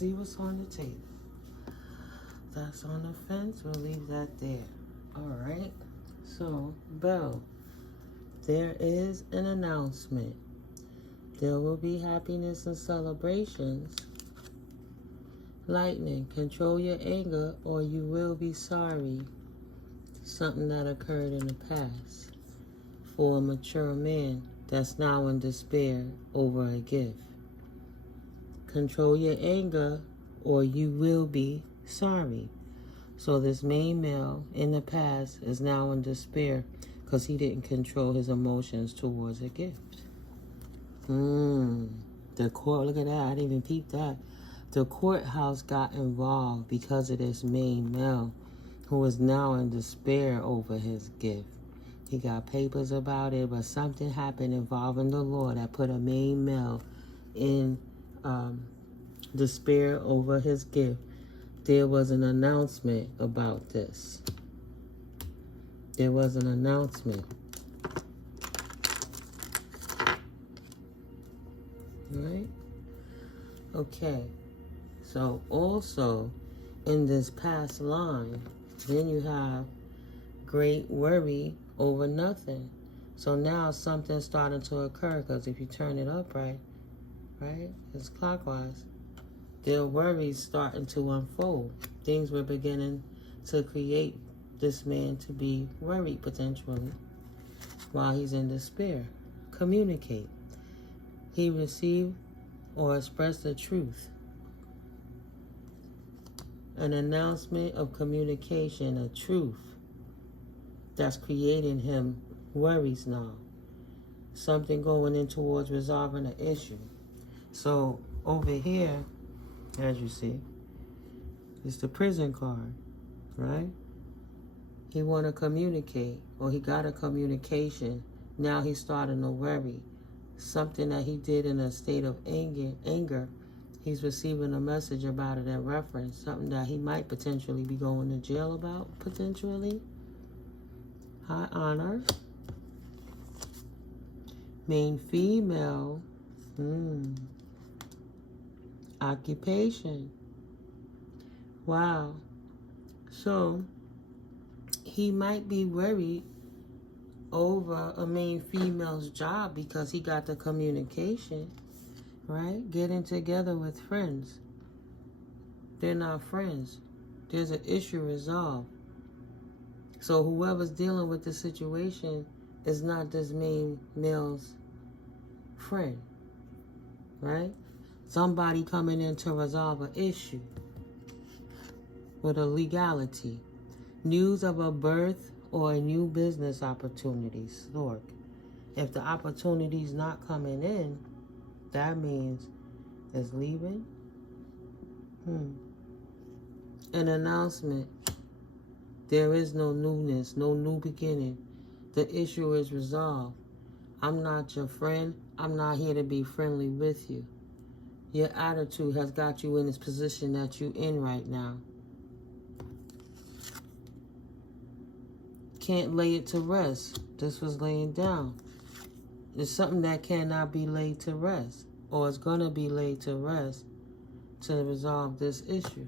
see what's on the table. That's on the fence. We'll leave that there. All right. So, Belle, there is an announcement. There will be happiness and celebrations. Lightning, control your anger or you will be sorry. Something that occurred in the past for a mature man that's now in despair over a gift. Control your anger or you will be sorry. So this main male in the past is now in despair because he didn't control his emotions towards a gift. The court, look at that, I didn't even peep that. The courthouse got involved because of this main male who is now in despair over his gift. He got papers about it, but something happened involving the law that put a main male in despair over his gift. There was an announcement about this. There was an announcement. Right? Okay. So also in this past line, then you have great worry over nothing. So now something's starting to occur because if you turn it up right, it's clockwise. Their worries starting to unfold. Things were beginning to create this man to be worried potentially while he's in despair. Communicate. He received or expressed the truth. An announcement of communication, a truth that's creating him worries now. Something going in towards resolving an issue. So over here, as you see, it's the prison card, right? He want to communicate, or he got a communication. Now he's starting to worry. Something that he did in a state of anger, he's receiving a message about it in reference. Something that he might potentially be going to jail about, potentially. High honor. Main female. Occupation. Wow. So, he might be worried over a main female's job because he got the communication, right? Getting together with friends. They're not friends. There's an issue resolved. So whoever's dealing with the situation is not this main male's friend, right? Somebody coming in to resolve an issue with a legality. News of a birth or a new business opportunity. Stork. If the opportunity's not coming in, that means it's leaving. An announcement. There is no newness, no new beginning. The issue is resolved. I'm not your friend. I'm not here to be friendly with you. Your attitude has got you in this position that you're in right now. Can't lay it to rest. This was laying down. It's something that cannot be laid to rest, or it's going to be laid to rest to resolve this issue.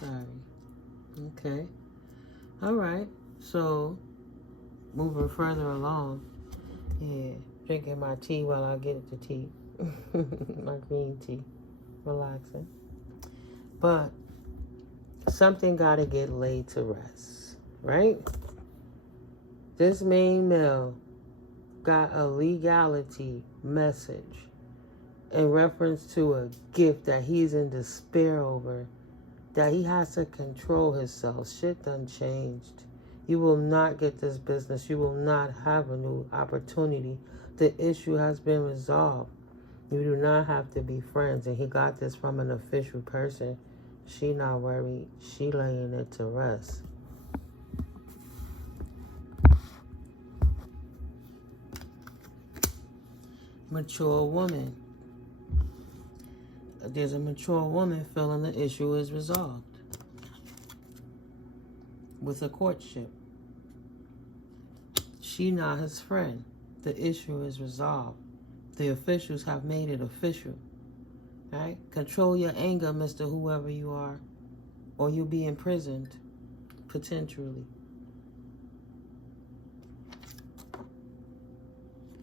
Sorry. Okay. All right. So, moving further along. Yeah. Drinking my tea while I get the tea. My green tea. Relaxing. But something got to get laid to rest. Right? This main male got a legality message in reference to a gift that he's in despair over, that he has to control himself. Shit done changed. You will not get this business. You will not have a new opportunity. The issue has been resolved. You do not have to be friends. And he got this from an official person. She not worried. She laying it to rest. Mature woman. There's a mature woman feeling the issue is resolved with a courtship. She not his friend. The issue is resolved. The officials have made it official. right? Control your anger, Mr. Whoever you are, or you'll be imprisoned, potentially.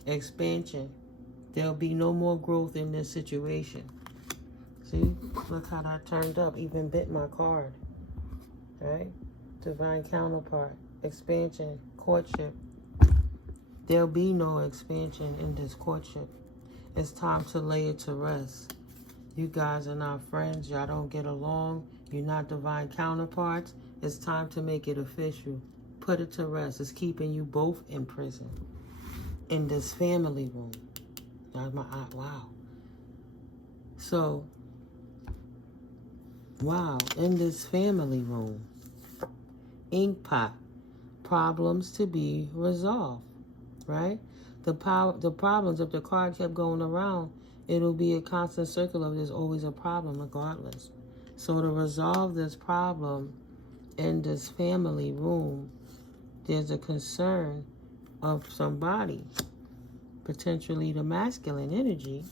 Expansion. There'll be no more growth in this situation. See, look how that turned up, even bit my card, right? Divine counterpart, expansion, courtship. There'll be no expansion in this courtship. It's time to lay it to rest. You guys are not friends. Y'all don't get along. You're not divine counterparts. It's time to make it official. Put it to rest. It's keeping you both in prison. In this family room. That's my eye. Wow. So, wow. In this family room. Ink pot. Problems to be resolved. Right? The problems, if the card kept going around, it'll be a constant circle of there's always a problem regardless. So to resolve this problem in this family room, there's a concern of somebody, potentially the masculine energy.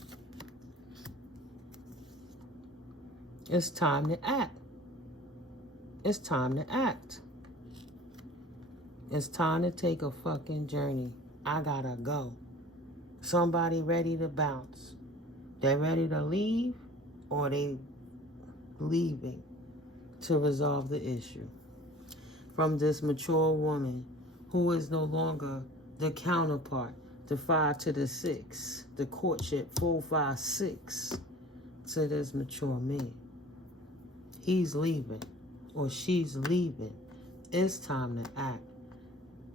It's time to act. It's time to act. It's time to take a fucking journey. I gotta go. Somebody ready to bounce. They're ready to leave, or they leaving to resolve the issue. From this mature woman who is no longer the counterpart, the 5 to the 6, the courtship 4, 5, 6 to this mature man. He's leaving, or she's leaving. It's time to act.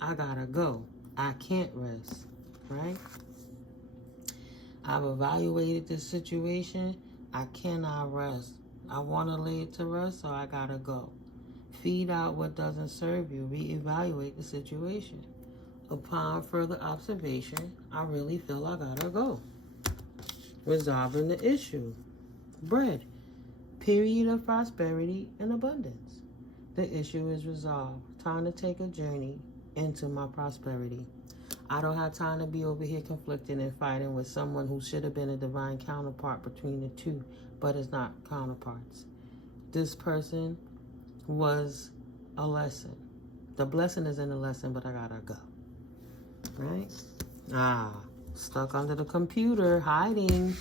I gotta go. I can't rest, right? I've evaluated this situation. I cannot rest. I want to lay it to rest, so I gotta go. Feed out what doesn't serve you. Reevaluate the situation. Upon further observation, I really feel I gotta go. Resolving the issue. Bread. Period of prosperity and abundance. The issue is resolved. Time to take a journey into my prosperity. I don't have time to be over here conflicting and fighting with someone who should have been a divine counterpart between the two, but is not counterparts. This person was a lesson. The blessing is in the lesson, but I gotta go. Right? Stuck under the computer, hiding.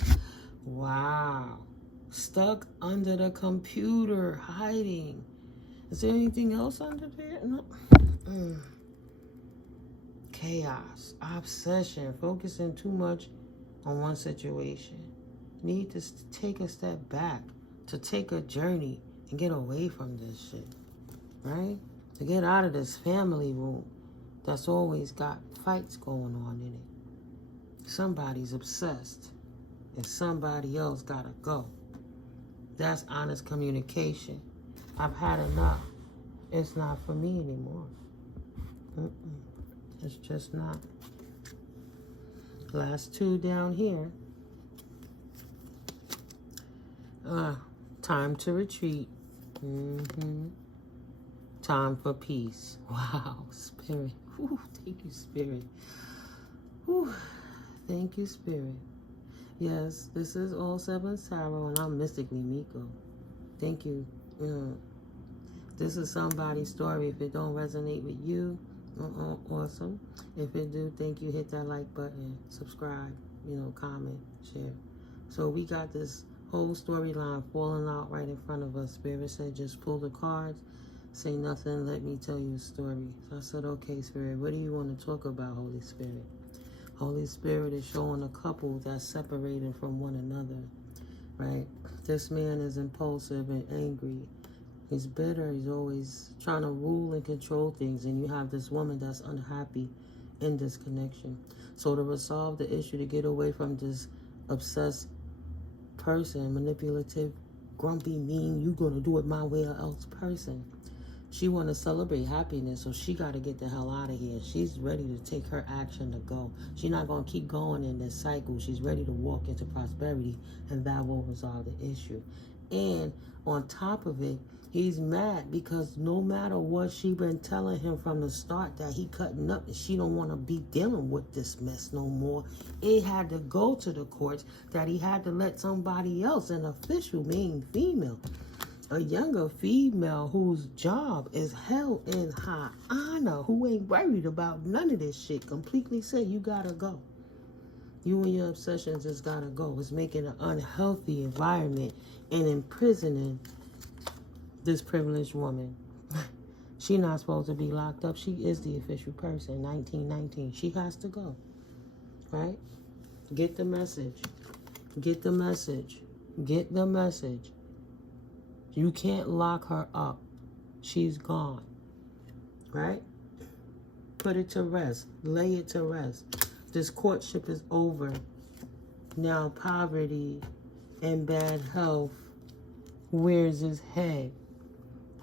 Wow. Stuck under the computer, hiding. Is there anything else under there? No. Chaos, obsession, focusing too much on one situation. Need to take a step back, to take a journey and get away from this shit, right? To get out of this family room that's always got fights going on in it. Somebody's obsessed and somebody else gotta go. That's honest communication. I've had enough. It's not for me anymore. It's just not. Last two down here. Time to retreat. Time for peace. Wow, Spirit. Whew, thank you, Spirit. Whew, thank you, Spirit. Yes, this is All Sevens Tarot, and I'm Mystically Miko. Thank you. This is somebody's story. If it don't resonate with you, awesome. If it do, thank you. Hit that like button, subscribe, comment, share. So we got this whole storyline falling out right in front of us. Spirit said, just pull the cards, say nothing, let me tell you a story. So I said, okay, Spirit, what do you want to talk about, Holy Spirit? Holy Spirit is showing a couple that's separated from one another, right? This man is impulsive and angry. He's bitter. He's always trying to rule and control things. And you have this woman that's unhappy in this connection. So to resolve the issue, to get away from this obsessed person, manipulative, grumpy, mean, you going to do it my way or else person. She want to celebrate happiness, so she got to get the hell out of here. She's ready to take her action to go. She's not going to keep going in this cycle. She's ready to walk into prosperity, and that will resolve the issue. And on top of it, He's mad because no matter what she been telling him from the start that he cutting up and she don't want to be dealing with this mess no more. It had to go to the courts that he had to let somebody else, an official, meaning female, a younger female whose job is held in high honor, who ain't worried about none of this shit, completely say, you gotta go. You and your obsessions just gotta go. It's making an unhealthy environment and imprisoning this privileged woman. She not supposed to be locked up. She is the official person. 1919. She has to go. Right? Get the message. Get the message. Get the message. You can't lock her up. She's gone. Right? Put it to rest. Lay it to rest. This courtship is over. Now poverty and bad health wears his head.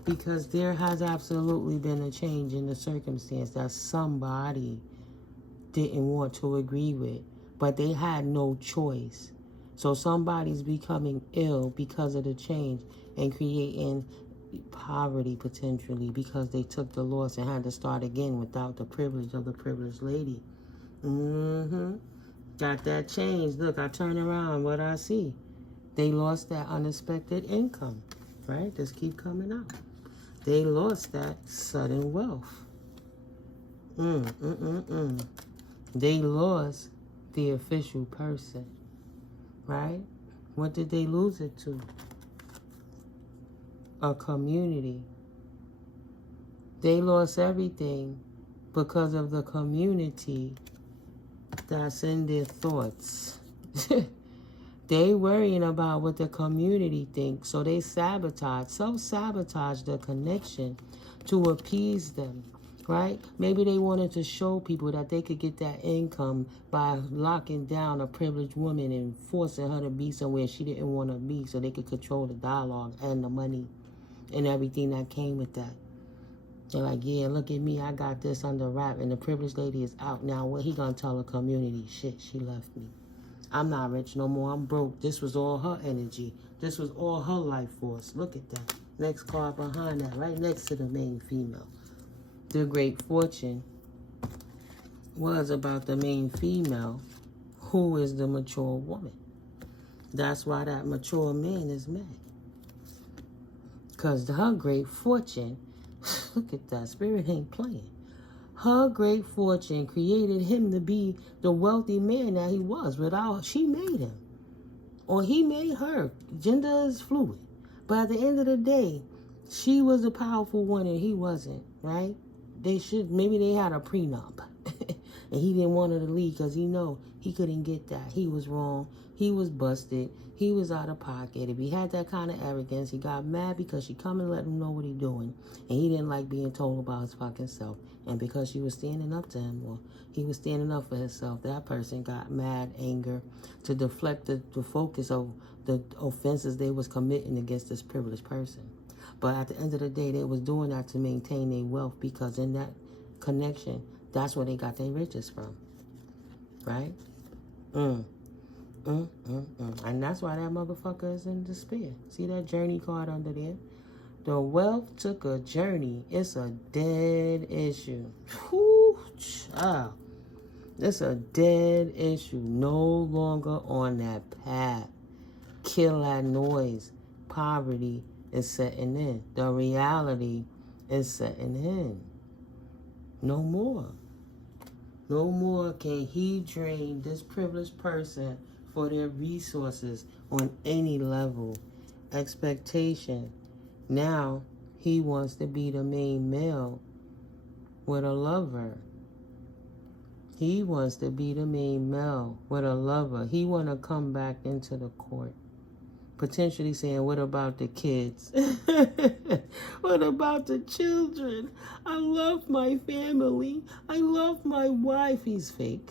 Because there has absolutely been a change in the circumstance that somebody didn't want to agree with. But they had no choice. So somebody's becoming ill because of the change and creating poverty potentially because they took the loss and had to start again without the privilege of the privileged lady. Got that change. Look, I turn around, what I see. They lost that unexpected income. Right? Just keep coming out. They lost that sudden wealth. They lost the official person. Right? What did they lose it to? A community. They lost everything because of the community that's in their thoughts. They worrying about what the community thinks, so they self-sabotage the connection to appease them, right? Maybe they wanted to show people that they could get that income by locking down a privileged woman and forcing her to be somewhere she didn't want to be so they could control the dialogue and the money and everything that came with that. They're like, yeah, look at me, I got this under wrap, and the privileged lady is out now. What he gonna tell the community? Shit, she left me. I'm not rich no more. I'm broke. This was all her energy. This was all her life force. Look at that. Next card behind that, right next to the main female. The great fortune was about the main female, who is the mature woman. That's why that mature man is mad. Because her great fortune, look at that, spirit ain't playing. Her great fortune created him to be the wealthy man that he was without, she made him. Or he made her. Gender is fluid. But at the end of the day, she was the powerful one and he wasn't, right? Maybe they had a prenup. And he didn't want her to leave because he know he couldn't get that. He was wrong. He was busted. He was out of pocket. If he had that kind of arrogance, he got mad because she come and let him know what he doing. And he didn't like being told about his fucking self. And because she was standing up to him, or he was standing up for himself, that person got mad, anger, to deflect the focus of the offenses they was committing against this privileged person. But at the end of the day, they was doing that to maintain their wealth because in that connection, that's where they got their riches from. Right? And that's why that motherfucker is in despair. See that journey card under there? The wealth took a journey. It's a dead issue. Whew, child. It's a dead issue. No longer on that path. Kill that noise. Poverty is setting in. The reality is setting in. No more. No more can he drain this privileged person for their resources on any level. Expectation. Now he wants to be the main male with a lover. He wants to be the main male with a lover. He want to come back into the court. Potentially saying, what about the kids? What about the children? I love my family. I love my wife. He's fake.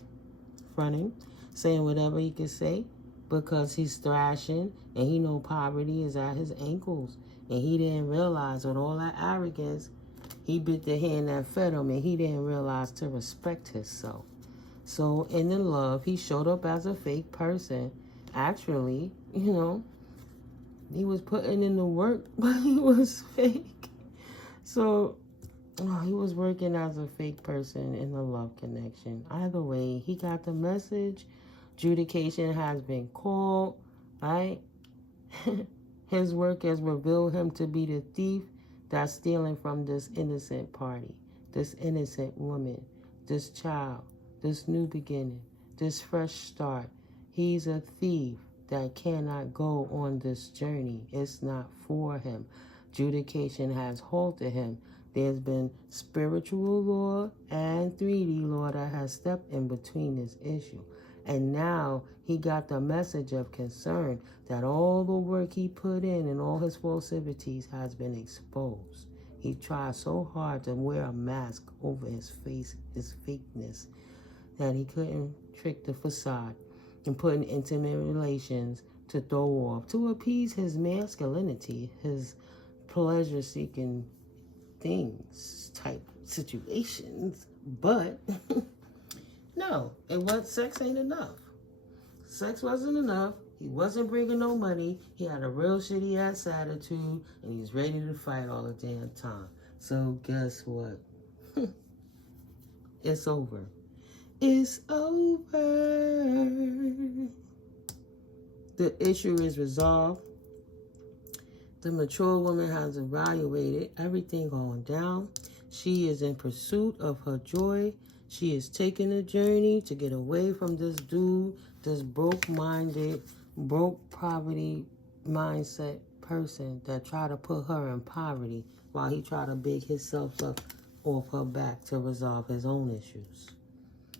Fronting. Saying whatever he can say because he's thrashing and he know poverty is at his ankles. And he didn't realize with all that arrogance, he bit the hand that fed him and he didn't realize to respect himself. So in the love, he showed up as a fake person. Actually, He was putting in the work, but he was fake. So, he was working as a fake person in the love connection. Either way, he got the message. Adjudication has been called, right? His work has revealed him to be the thief that's stealing from this innocent party, this innocent woman, this child, this new beginning, this fresh start. He's a thief that cannot go on this journey. It's not for him. Adjudication has halted him. There's been spiritual law and 3D law that has stepped in between this issue. And now he got the message of concern that all the work he put in and all his falsities has been exposed. He tried so hard to wear a mask over his face, his fakeness, that he couldn't trick the facade and put in intimate relations to throw off, to appease his masculinity, his pleasure-seeking things type situations. But no, sex ain't enough. Sex wasn't enough. He wasn't bringing no money. He had a real shitty ass attitude, and he's ready to fight all the damn time. So guess what? It's over. It's over. The issue is resolved. The mature woman has evaluated everything going down. She is in pursuit of her joy. She is taking a journey to get away from this dude, this broke-minded, broke poverty mindset person that tried to put her in poverty while he tried to big himself up off her back to resolve his own issues.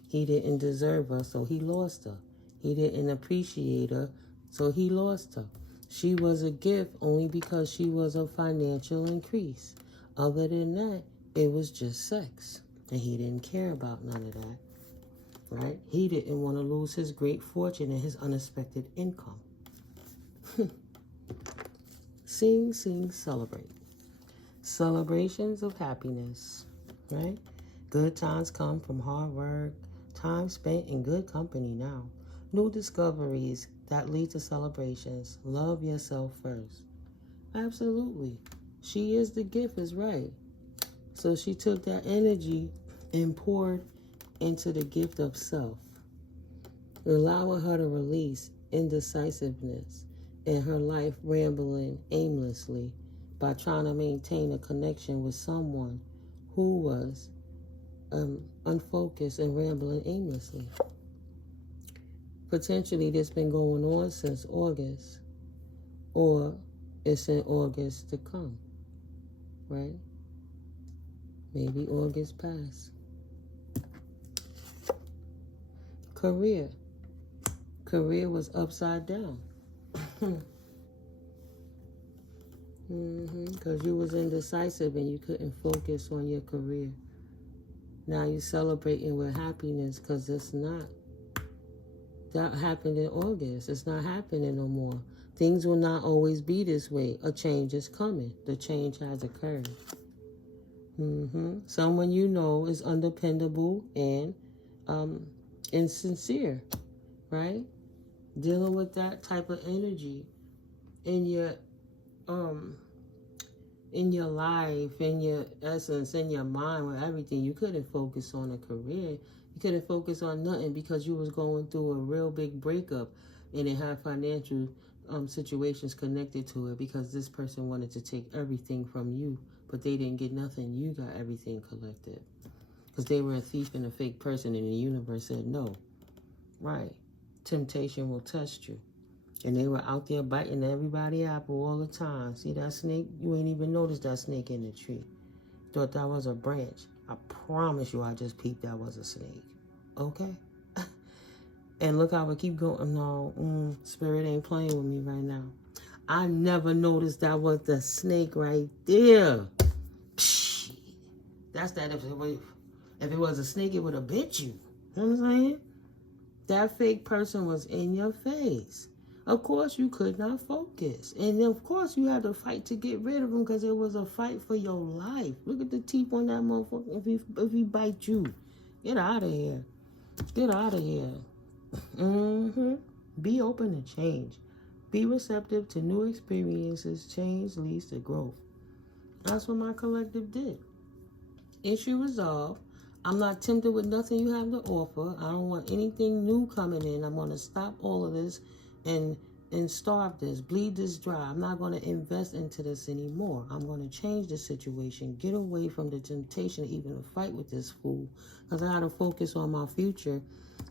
He didn't deserve her, so he lost her. He didn't appreciate her, so he lost her. She was a gift only because she was a financial increase. Other than that, it was just sex. And he didn't care about none of that, right? He didn't want to lose his great fortune and his unexpected income. Sing, sing, celebrate. Celebrations of happiness, right? Good times come from hard work, time spent in good company now. New discoveries that lead to celebrations. Love yourself first. Absolutely. She is the gift, is right. So she took that energy and poured into the gift of self, allowing her to release indecisiveness in her life, rambling aimlessly by trying to maintain a connection with someone who was unfocused and rambling aimlessly. Potentially this been going on since August, or it's in August to come, right? Maybe August passed. Career was upside down. Because you was indecisive and you couldn't focus on your career. Now you're celebrating with happiness because it's not. That happened in August. It's not happening no more. Things will not always be this way. A change is coming. The change has occurred. Someone you know is undependable and insincere, right? Dealing with that type of energy in your life, in your essence, in your mind, with everything. You couldn't focus on a career. You couldn't focus on nothing because you was going through a real big breakup and it had financial situations connected to it because this person wanted to take everything from you, but they didn't get nothing. You got everything collected because they were a thief and a fake person, and the universe said no. Right. Temptation will test you. And they were out there biting everybody apple all the time. See that snake? You ain't even noticed that snake in the tree. Thought that was a branch. I promise you I just peeped that was a snake. Okay? And look how I keep going. No, spirit ain't playing with me right now. I never noticed that was the snake right there. Psh, that's that if it was a snake, it would have bit you. You know what I'm saying? That fake person was in your face. Of course, you could not focus. And of course, you had to fight to get rid of him because it was a fight for your life. Look at the teeth on that motherfucker if he bite you. Get out of here. Get out of here. Be open to change. Be receptive to new experiences. Change leads to growth. That's what my collective did. Issue resolved. I'm not tempted with nothing you have to offer. I don't want anything new coming in. I'm going to stop all of this and starve this, bleed this dry. I'm not going to invest into this anymore. I'm going to change the situation, get away from the temptation to even fight with this fool, because I got to focus on my future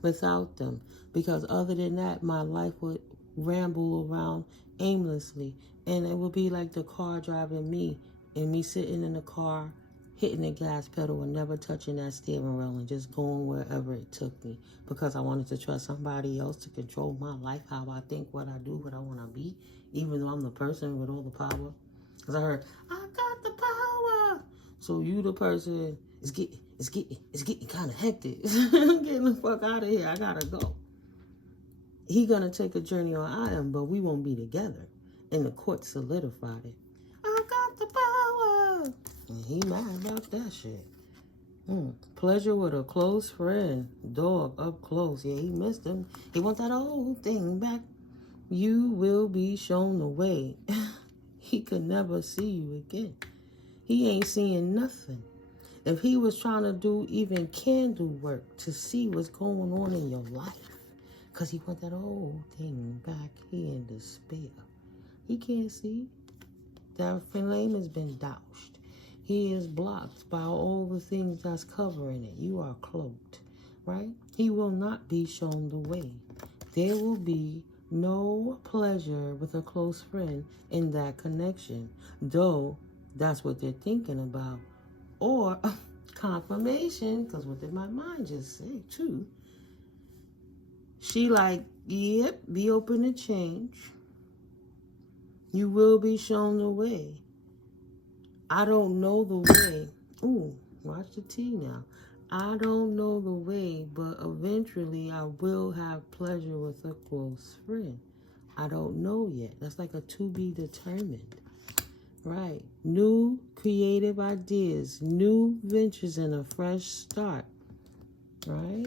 without them. Because other than that, my life would ramble around aimlessly, and it would be like the car driving me and me sitting in the car hitting the gas pedal and never touching that steering wheel and just going wherever it took me, because I wanted to trust somebody else to control my life, how I think, what I do, what I want to be, even though I'm the person with all the power. Because I heard, I got the power. So you the person, it's getting kind of hectic. I'm getting the fuck out of here. I gotta go. He gonna take a journey on I am, but we won't be together. And the court solidified it. I got the power. And he mad about that shit. Pleasure with a close friend. Dog up close. Yeah, he missed him. He wants that old thing back. You will be shown the way. He could never see you again. He ain't seeing nothing. If he was trying to do even candle work to see what's going on in your life, because he want that old thing back, he in despair. He can't see. That flame has been doused. He is blocked by all the things that's covering it. You are cloaked, right? He will not be shown the way. There will be no pleasure with a close friend in that connection, though that's what they're thinking about. Or confirmation, because what did my mind just say too? She like, yep, be open to change. You will be shown the way. I don't know the way. Ooh, watch the tea now. I don't know the way, but eventually I will have pleasure with a close friend. I don't know yet. That's like a to be determined. Right. New creative ideas, new ventures, and a fresh start. Right?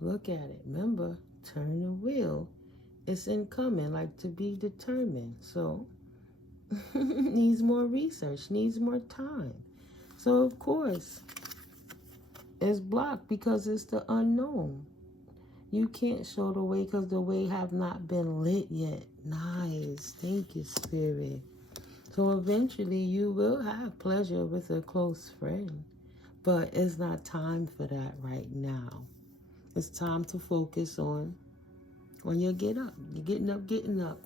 Look at it. Remember, turn the wheel. It's incoming, like to be determined. So, needs more research, needs more time. So, of course, it's blocked because it's the unknown. You can't show the way because the way have not been lit yet. Nice. Thank you, Spirit. So, eventually, you will have pleasure with a close friend. But it's not time for that right now. It's time to focus on your get up. You're getting up.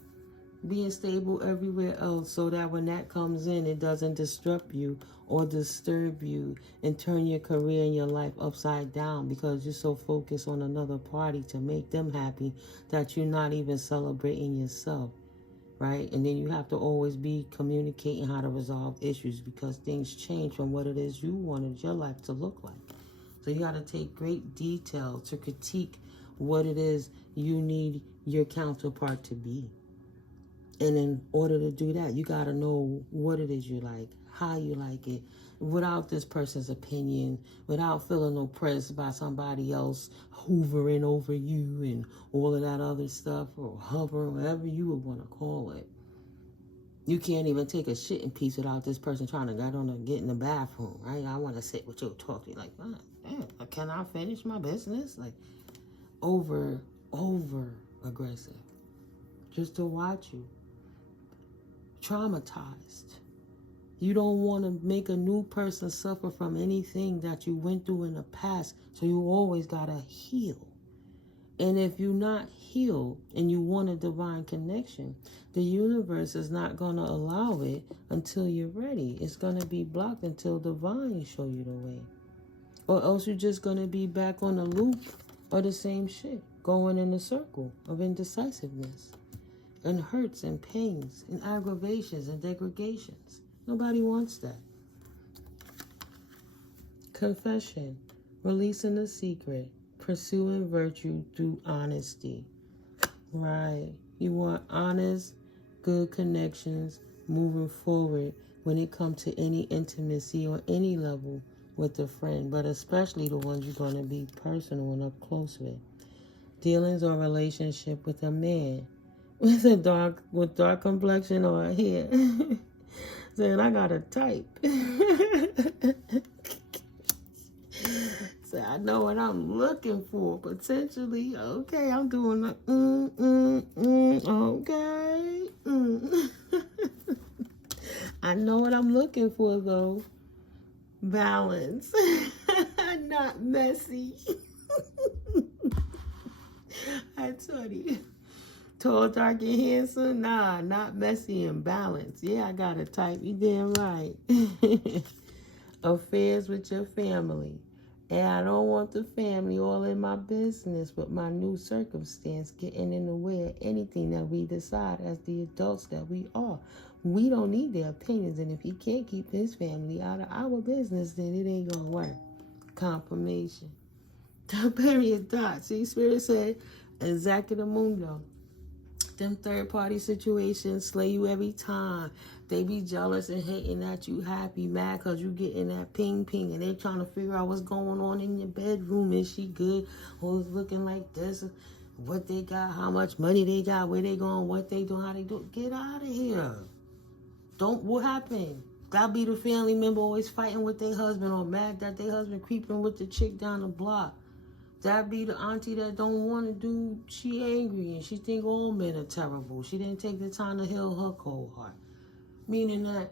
Being stable everywhere else so that when that comes in, it doesn't disrupt you or disturb you and turn your career and your life upside down because you're so focused on another party to make them happy that you're not even celebrating yourself, right? And then you have to always be communicating how to resolve issues because things change from what it is you wanted your life to look like. So you got to take great detail to critique what it is you need your counterpart to be. And in order to do that, you got to know what it is you like, how you like it, without this person's opinion, without feeling oppressed by somebody else hoovering over you and all of that other stuff, or hovering, whatever you would want to call it. You can't even take a shit in peace without this person trying to get in the bathroom, right? I want to sit with you, talk to you, like, can I finish my business? Like, over aggressive, just to watch you. Traumatized. You don't want to make a new person suffer from anything that you went through in the past, so you always got to heal. And if you're not healed and you want a divine connection, the universe is not going to allow it until you're ready. It's going to be blocked until divine show you the way. Or else you're just going to be back on the loop of the same shit, going in a circle of indecisiveness. And hurts and pains and aggravations and degradations. Nobody wants that. Confession. Releasing the secret. Pursuing virtue through honesty. Right. You want honest, good connections moving forward when it comes to any intimacy or any level with a friend, but especially the ones you're going to be personal and up close with. Dealings or relationship with a man. with a dark complexion or hair. Saying I got a type. So I know what I'm looking for, potentially. Okay, I'm doing the okay. I know what I'm looking for, though. Balance. Not messy. I told you. Tall, dark, and handsome? Nah, not messy and balanced. Yeah, I got a type. You damn right. Affairs with your family. And I don't want the family all in my business with my new circumstance getting in the way of anything that we decide as the adults that we are. We don't need their opinions, and if he can't keep his family out of our business, then it ain't gonna work. Confirmation. Period. Dot. See, Spirit said, Executive Mundo. Them third-party situations slay you every time. They be jealous and hating that you happy, mad because you getting that ping, and they trying to figure out what's going on in your bedroom. Is she good? Who's looking like this? What they got, how much money they got, where they going, what they doing, how they do. Get out of here. What happened? That be the family member always fighting with their husband or mad that their husband creeping with the chick down the block. That be the auntie that don't want to do, she angry and she think all men are terrible. She didn't take the time to heal her cold heart. Meaning that,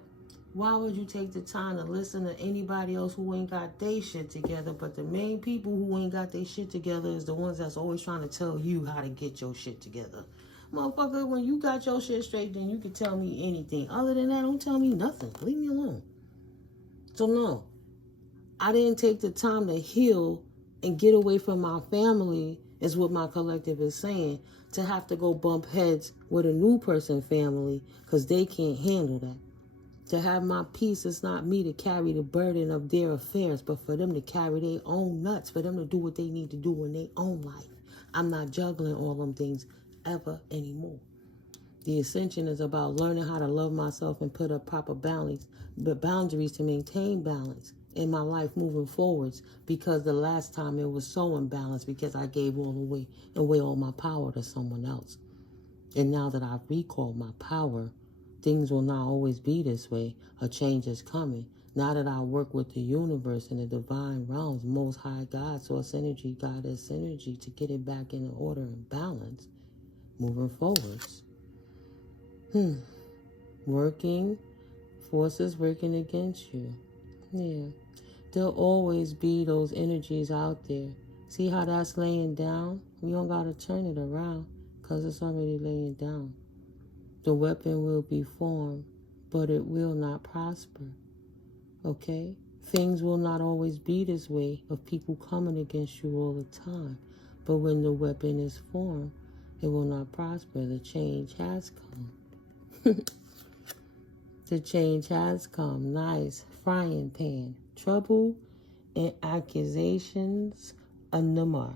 why would you take the time to listen to anybody else who ain't got their shit together, but the main people who ain't got their shit together is the ones that's always trying to tell you how to get your shit together. Motherfucker, when you got your shit straight, then you can tell me anything. Other than that, don't tell me nothing. Leave me alone. So no, I didn't take the time to heal and get away from my family, is what my collective is saying, to have to go bump heads with a new person family because they can't handle that. To have my peace, it's not me to carry the burden of their affairs, but for them to carry their own nuts, for them to do what they need to do in their own life. I'm not juggling all them things ever anymore. The ascension is about learning how to love myself and put up proper boundaries to maintain balance in my life moving forwards, because the last time it was so imbalanced because I gave away all my power to someone else. And now that I've recalled my power, things will not always be this way. A change is coming. Now that I work with the universe and the divine realms, Most High God, Source Energy, Goddess Energy, to get it back in order and balance, moving forwards. Working, forces working against you. Yeah. There'll always be those energies out there. See how that's laying down? We don't got to turn it around because it's already laying down. The weapon will be formed, but it will not prosper. Okay? Things will not always be this way of people coming against you all the time. But when the weapon is formed, it will not prosper. The change has come. The change has come. Nice. Frying pan. Trouble and accusations, a number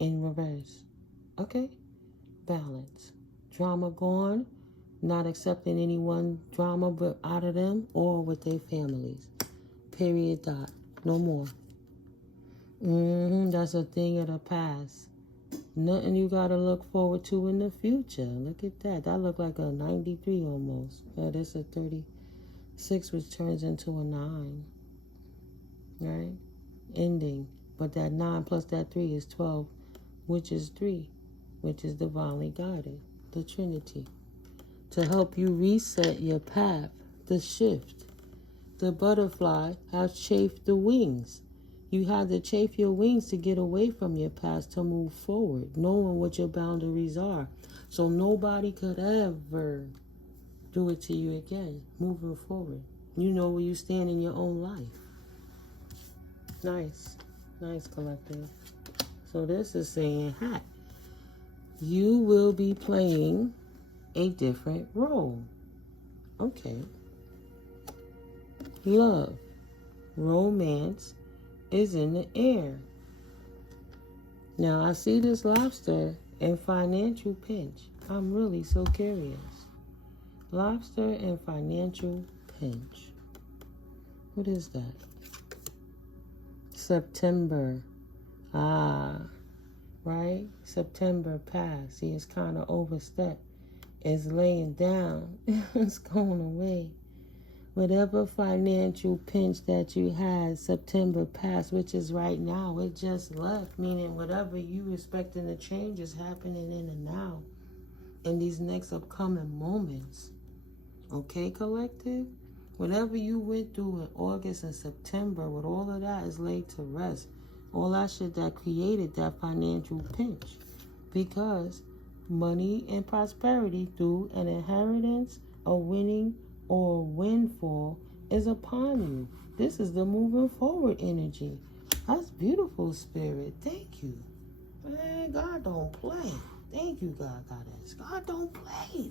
in reverse. Okay? Balance. Drama gone. Not accepting anyone drama but out of them or with their families. Period. Dot. No more. That's a thing of the past. Nothing you gotta look forward to in the future. Look at that. That look like a 93 almost. That's a 36, which turns into a 9. Right? Ending. But that 9 plus that 3 is 12, which is 3, which is divinely guided. The Trinity. To help you reset your path, the shift. The butterfly has chafed the wings. You had to chafe your wings to get away from your past to move forward, knowing what your boundaries are. So nobody could ever do it to you again, moving forward. You know where you stand in your own life. Nice. Nice, collective. So this is saying, hi, you will be playing a different role. Okay. Love. Romance is in the air. Now I see this lobster and financial pinch. I'm really so curious. Lobster and financial pinch. What is that? September. Right? September passed. See, it's kind of overstepped. is laying down. It's going away. Whatever financial pinch that you had September past, which is right now, it just left. Meaning whatever you expecting to change is happening in the now. In these next upcoming moments. Okay, collective? Whatever you went through in August and September, with all of that is laid to rest. All that shit that created that financial pinch. Because money and prosperity through an inheritance, a winning, or windfall is upon you. This is the moving forward energy. That's beautiful, Spirit. Thank you. Man, God don't play. Thank you, God, Goddess. God don't play.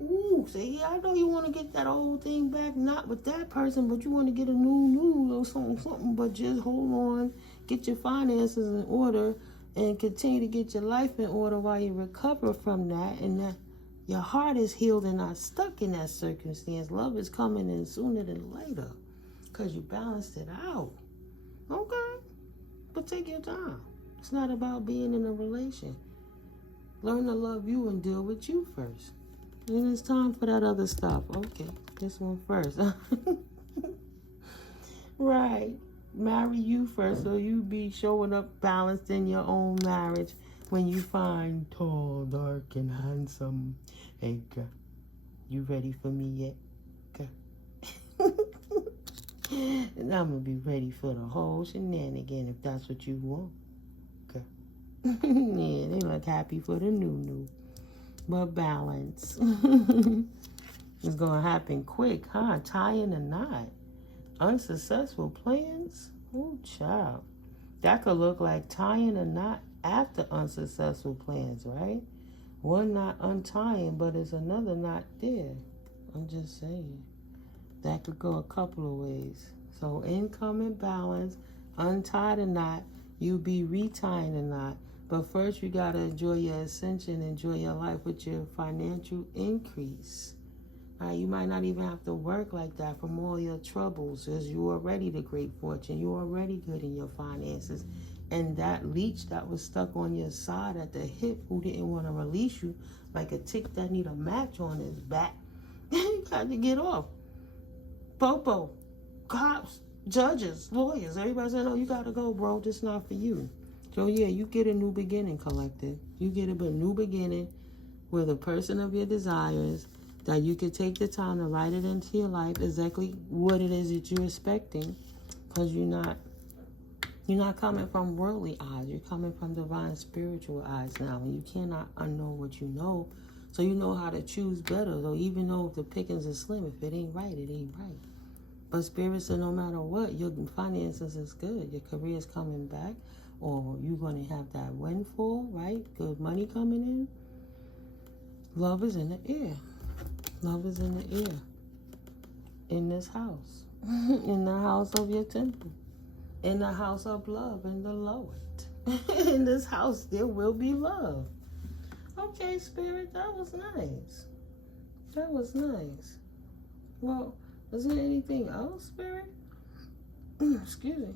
Ooh, say, yeah, I know you want to get that old thing back, not with that person, but you want to get a new or something, but just hold on, get your finances in order, and continue to get your life in order while you recover from that, and that your heart is healed and not stuck in that circumstance. Love is coming in sooner than later because you balanced it out. Okay? But take your time. It's not about being in a relation. Learn to love you and deal with you first. And it's time for that other stuff. Okay, this one first. Right. Marry you first so you be showing up balanced in your own marriage. When you find tall, dark, and handsome, hey girl, you ready for me yet? Girl. And I'm gonna be ready for the whole shenanigan if that's what you want. Girl. Yeah, they look happy for the new. But balance. It's gonna happen quick, huh? Tying a knot. Unsuccessful plans? Oh, child. That could look like tying a knot after unsuccessful plans, right? One knot untying, but it's another knot there. I'm just saying. That could go a couple of ways. So income and balance, untie the knot, you be retying the knot. But first you gotta enjoy your ascension, enjoy your life with your financial increase. Right? You might not even have to work like that from all your troubles, because you're already the great fortune. You're already good in your finances. And that leech that was stuck on your side at the hip, who didn't want to release you, like a tick that need a match on his back, you got to get off. Popo, cops, judges, lawyers, everybody said, no, you got to go, bro. This is not for you. So yeah, you get a new beginning, collective. You get a new beginning with a person of your desires, that you could take the time to write it into your life exactly what it is that you're expecting, because you're not coming from worldly eyes. You're coming from divine spiritual eyes now, and you cannot unknow what you know, so you know how to choose better. So even though the pickings are slim, if it ain't right, it ain't right. But Spirit said no matter what, your finances is good. Your career is coming back, or you're going to have that windfall, right? Good money coming in. Love is in the air. Love is in the air. In this house. In the house of your temple. In the house of love and the Lord. In this house, there will be love. Okay, Spirit, that was nice. That was nice. Well, is there anything else, Spirit? Excuse me.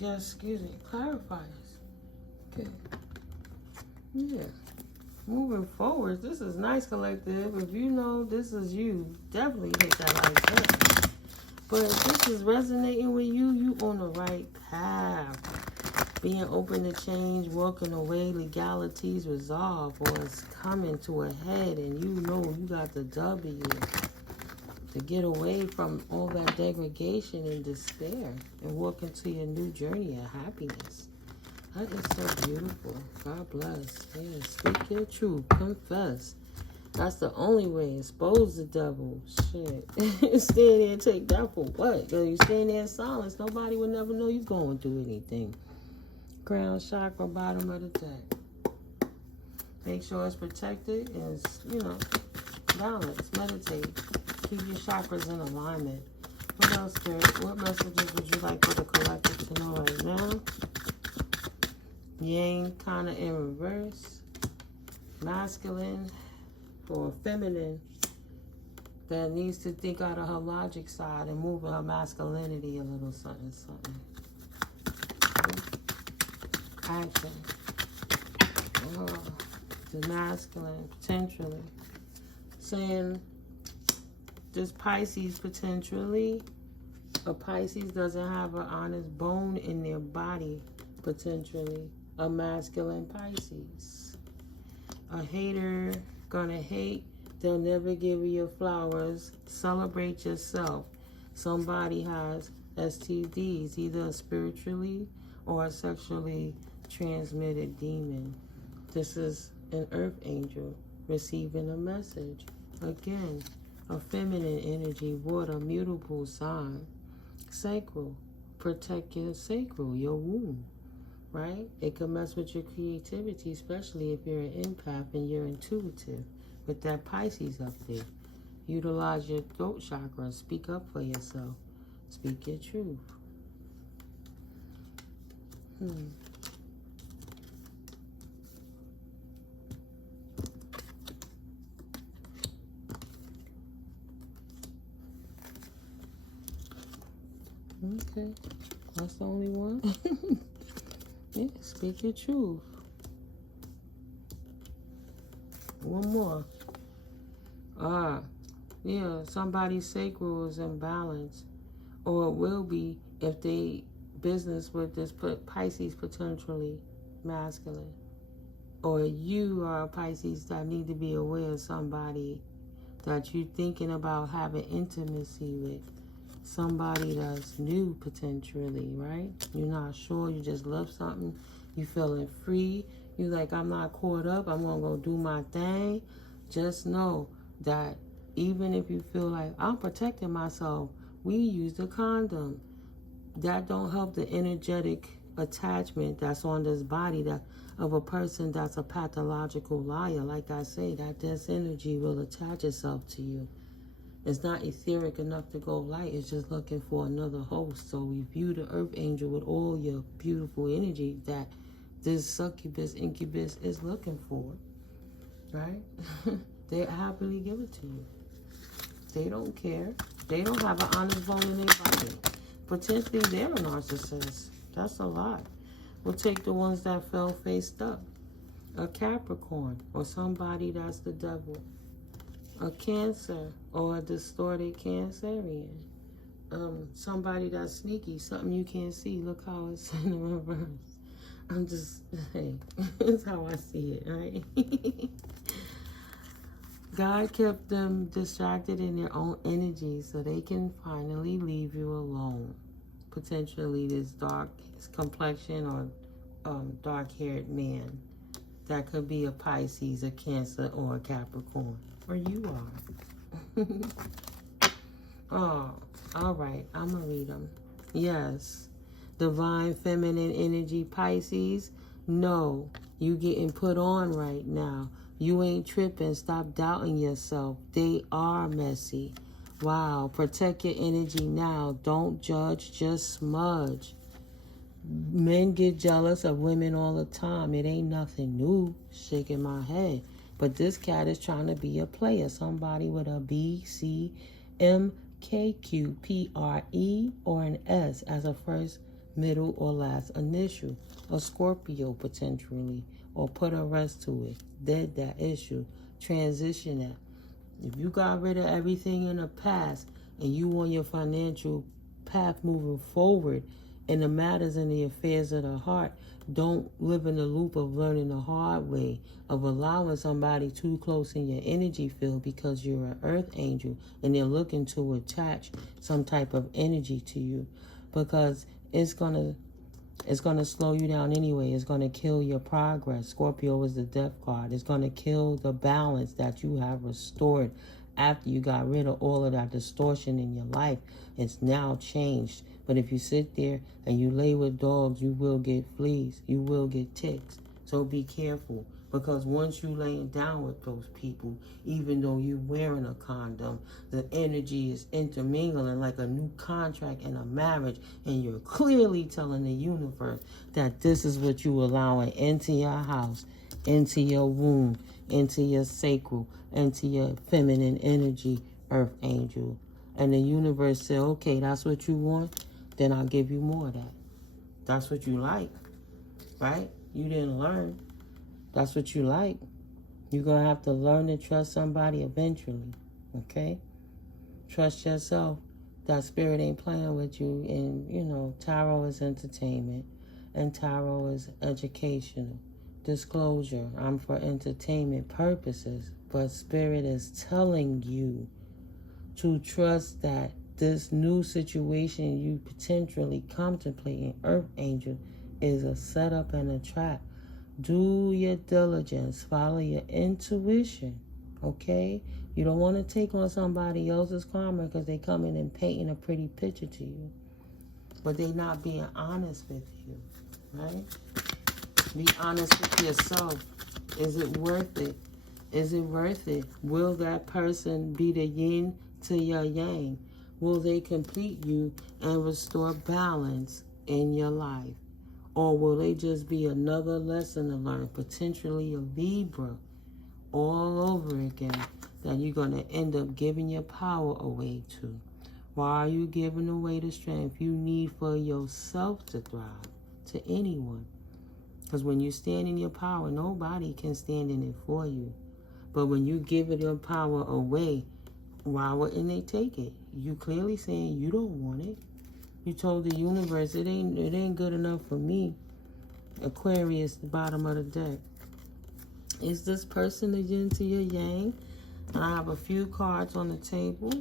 Yes, excuse me. Clarifiers. Okay. Yeah. Moving forward, this is nice, collective. If you know this is you, definitely hit that like button. But if this is resonating with you, you on the right path. Being open to change, walking away, legalities resolve, or it's coming to a head, and you know you got the W to get away from all that degradation and despair and walk into your new journey of happiness. That is so beautiful. God bless. Yeah, speak your truth. Confess. That's the only way. Expose the devil. Shit. Stand there and take that for what? Because you stand there in silence. Nobody will never know you're going through anything. Crown chakra, bottom of the deck. Make sure it's protected and, balanced. Meditate. Keep your chakras in alignment. What else, Spirit? What messages would you like for the collective to know right now? Yang kind of in reverse. Masculine or feminine that needs to think out of her logic side and move in her masculinity a little something. Action. Oh, the masculine, potentially. Saying this Pisces potentially, a Pisces doesn't have an honest bone in their body, potentially. A masculine Pisces. A hater gonna hate. They'll never give you your flowers. Celebrate yourself. Somebody has STDs, either spiritually or a sexually transmitted demon. This is an earth angel receiving a message. Again, a feminine energy, water, mutable sign. Sacral. Protect your sacral, your womb. Right? It can mess with your creativity, especially if you're an empath and you're intuitive. With that Pisces up there. Utilize your throat chakra. Speak up for yourself. Speak your truth. Okay. That's the only one? Yeah, speak your truth. One more. Yeah, somebody's sacral is imbalanced, or it will be if they business with this Pisces potentially masculine, or you are a Pisces that need to be aware of somebody that you're thinking about having intimacy with, somebody that's new potentially, right? You're not sure, you just love something, you feeling free, you like, I'm not caught up, I'm gonna go do my thing. Just know that even if you feel like, I'm protecting myself, we use the condom. That don't help the energetic attachment that's on this body that of a person that's a pathological liar. Like I say, that this energy will attach itself to you. It's not etheric enough to go light. It's just looking for another host. So we view the earth angel with all your beautiful energy that this succubus, incubus is looking for. Right? They happily give it to you. They don't care. They don't have an honest bone in their body. Potentially they're a narcissist. That's a lot. We'll take the ones that fell faced up. A Capricorn, or somebody that's the devil. A Cancer, or a distorted Cancerian. Somebody that's sneaky, something you can't see. Look how it's in the reverse. I'm just, hey, that's how I see it, right? God kept them distracted in their own energy so they can finally leave you alone. Potentially this dark complexion or dark-haired man. That could be a Pisces, a Cancer, or a Capricorn. Or you are. Oh, all right. I'm going to read them. Yes. Divine feminine energy Pisces. No, you getting put on right now. You ain't tripping. Stop doubting yourself. They are messy. Wow. Protect your energy now. Don't judge. Just smudge. Men get jealous of women all the time. It ain't nothing new. Shaking my head. But this cat is trying to be a player. Somebody with a B, C, M, K, Q, P, R, E, or an S as a first, middle, or last initial. A Scorpio potentially. Or put a rest to it. Dead that issue. Transition that. If you got rid of everything in the past and you on your financial path moving forward in the matters and the affairs of the heart, don't live in the loop of learning the hard way, of allowing somebody too close in your energy field because you're an earth angel and they're looking to attach some type of energy to you, because it's gonna slow you down anyway. It's gonna kill your progress. Scorpio is the death card. It's gonna kill the balance that you have restored after you got rid of all of that distortion in your life. It's now changed. But if you sit there and you lay with dogs, you will get fleas. You will get ticks. So be careful. Because once you laying down with those people, even though you're wearing a condom, the energy is intermingling like a new contract in a marriage. And you're clearly telling the universe that this is what you allowing into your house, into your womb, into your sacral, into your feminine energy, earth angel. And the universe said, okay, that's what you want, then I'll give you more of that. That's what you like, right? You didn't learn. That's what you like. You're going to have to learn to trust somebody eventually, okay? Trust yourself. That spirit ain't playing with you. And, you know, tarot is entertainment and tarot is educational. Disclosure, I'm for entertainment purposes, but spirit is telling you to trust that this new situation you potentially contemplating, Earth Angel, is a setup and a trap. Do your diligence, follow your intuition, okay? You don't want to take on somebody else's karma because they come in and painting a pretty picture to you, but they not being honest with you, right? Be honest with yourself. Is it worth it? Is it worth it? Will that person be the yin to your yang? Will they complete you and restore balance in your life? Or will they just be another lesson to learn, potentially a Libra all over again, that you're going to end up giving your power away to? Why are you giving away the strength you need for yourself to thrive to anyone? Because when you stand in your power, nobody can stand in it for you. But when you give it your power away, why wouldn't they take it? You clearly saying you don't want it. You told the universe it ain't good enough for me. Aquarius, the bottom of the deck. Is this person the yin to your yang? I have a few cards on the table.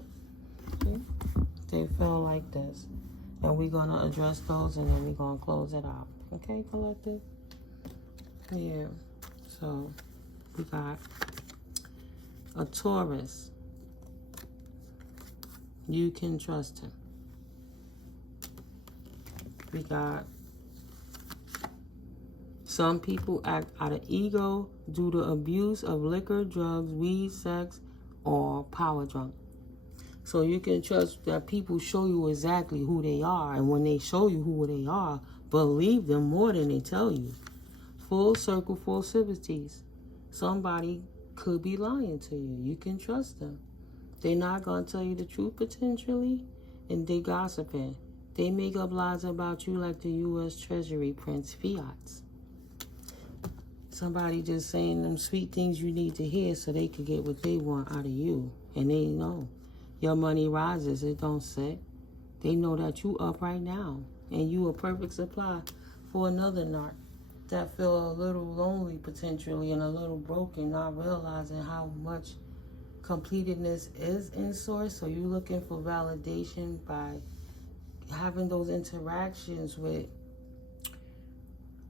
Okay. They feel like this. And we're going to address those and then we're going to close it out. Okay, collective? Yeah. So, we got a Taurus. You can trust him. We got some people act out of ego due to abuse of liquor, drugs, weed, sex, or power drunk. So you can trust that people show you exactly who they are. And when they show you who they are, believe them more than they tell you. Full circle, full civilities. Somebody could be lying to you. You can trust them. They're not going to tell you the truth potentially, and they gossiping. They make up lies about you like the U.S. Treasury prints fiats. Somebody just saying them sweet things you need to hear so they can get what they want out of you. And they know. Your money rises, it don't sit. They know that you up right now. And you a perfect supply for another narc that feel a little lonely potentially and a little broken, not realizing how much completedness is in source. So you're looking for validation by having those interactions with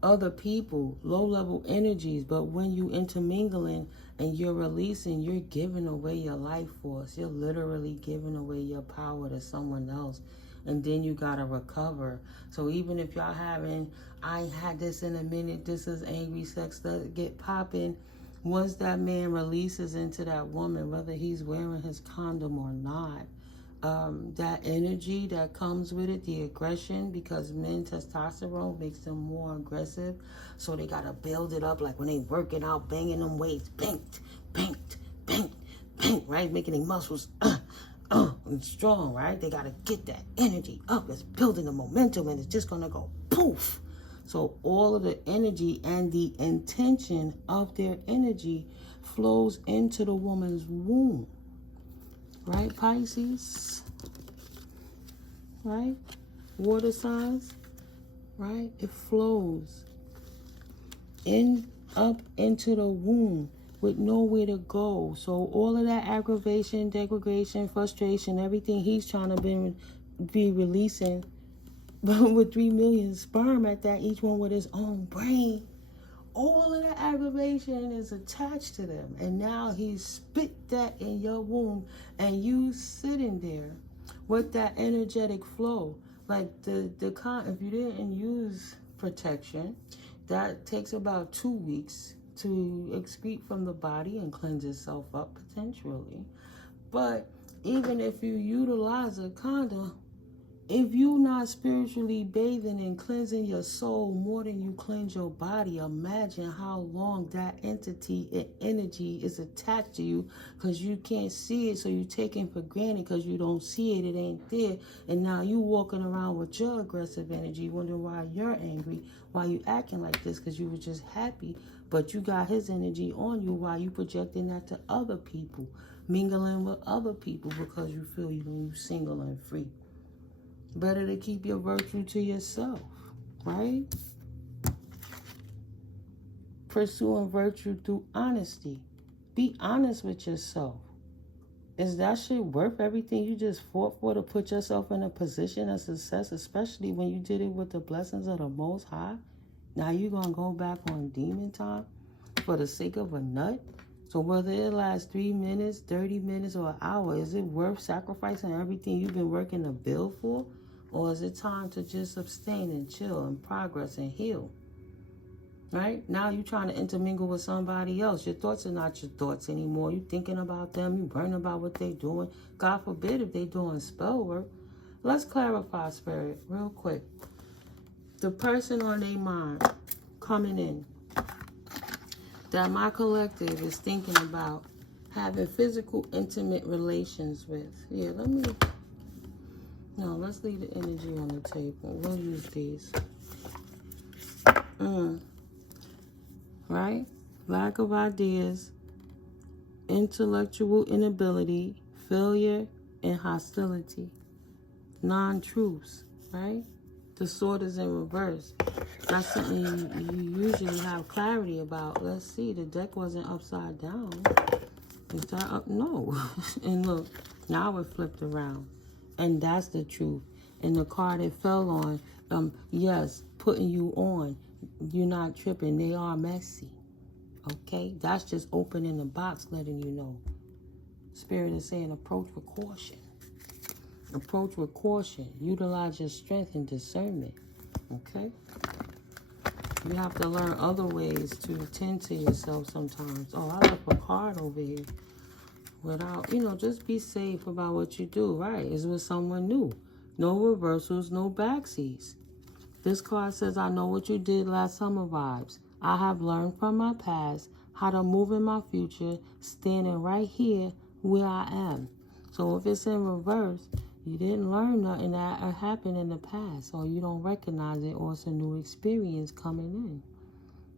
other people, low-level energies. But when you intermingling and you're releasing, you're giving away your life force. You're literally giving away your power to someone else. And then you got to recover. So even if y'all having, I ain't had this in a minute, this is angry sex, that get popping. Once that man releases into that woman, whether he's wearing his condom or not, that energy that comes with it, the aggression, because men testosterone makes them more aggressive. So they got to build it up like when they working out, banging them weights, banked, right? Making their muscles and strong, right? They got to get that energy up. It's building the momentum and it's just going to go poof. So all of the energy and the intention of their energy flows into the woman's womb. Right, Pisces? Right? Water signs? Right? It flows up into the womb with nowhere to go. So all of that aggravation, degradation, frustration, everything he's trying to be releasing with 3 million sperm at that, each one with his own brain. All of that aggravation is attached to them. And now he spit that in your womb and you sitting there with that energetic flow. Like if you didn't use protection, that takes about 2 weeks to excrete from the body and cleanse itself up potentially. But even if you utilize a condom, If you not spiritually bathing and cleansing your soul more than you cleanse your body, imagine how long that entity and energy is attached to you, because you can't see it, so you take it for granted because you don't see it, it ain't there. And now you walking around with your aggressive energy, wondering why you're angry, why you acting like this, because you were just happy, but you got his energy on you while you projecting that to other people, mingling with other people because you feel you single and free. Better to keep your virtue to yourself, right? Pursuing virtue through honesty. Be honest with yourself. Is that shit worth everything you just fought for to put yourself in a position of success, especially when you did it with the blessings of the Most High? Now you gonna go back on demon time for the sake of a nut? So whether it lasts 3 minutes, 30 minutes, or an hour, is it worth sacrificing everything you've been working to build for? Or is it time to just abstain and chill and progress and heal? Right? Now you're trying to intermingle with somebody else. Your thoughts are not your thoughts anymore. You're thinking about them. You're worrying about what they're doing. God forbid if they're doing spell work. Let's clarify, Spirit, real quick. The person on their mind coming in that my collective is thinking about having physical, intimate relations with. Yeah, let's leave the energy on the table. We'll use these. Right? Lack of ideas, intellectual inability, failure, and hostility. Non-truths, right? The sword is in reverse. That's something you usually have clarity about. Let's see, the deck wasn't upside down. Is that up? No. And look, now it flipped around. And that's the truth. And the card it fell on, yes, putting you on. You're not tripping. They are messy. Okay? That's just opening the box, letting you know. Spirit is saying approach with caution. Approach with caution. Utilize your strength and discernment. Okay? You have to learn other ways to tend to yourself sometimes. Oh, I left a card over here. Without, just be safe about what you do, right? It's with someone new. No reversals, no backseats. This card says, I know what you did last summer vibes. I have learned from my past how to move in my future, standing right here where I am. So if it's in reverse, you didn't learn nothing that happened in the past, or you don't recognize it, or it's a new experience coming in,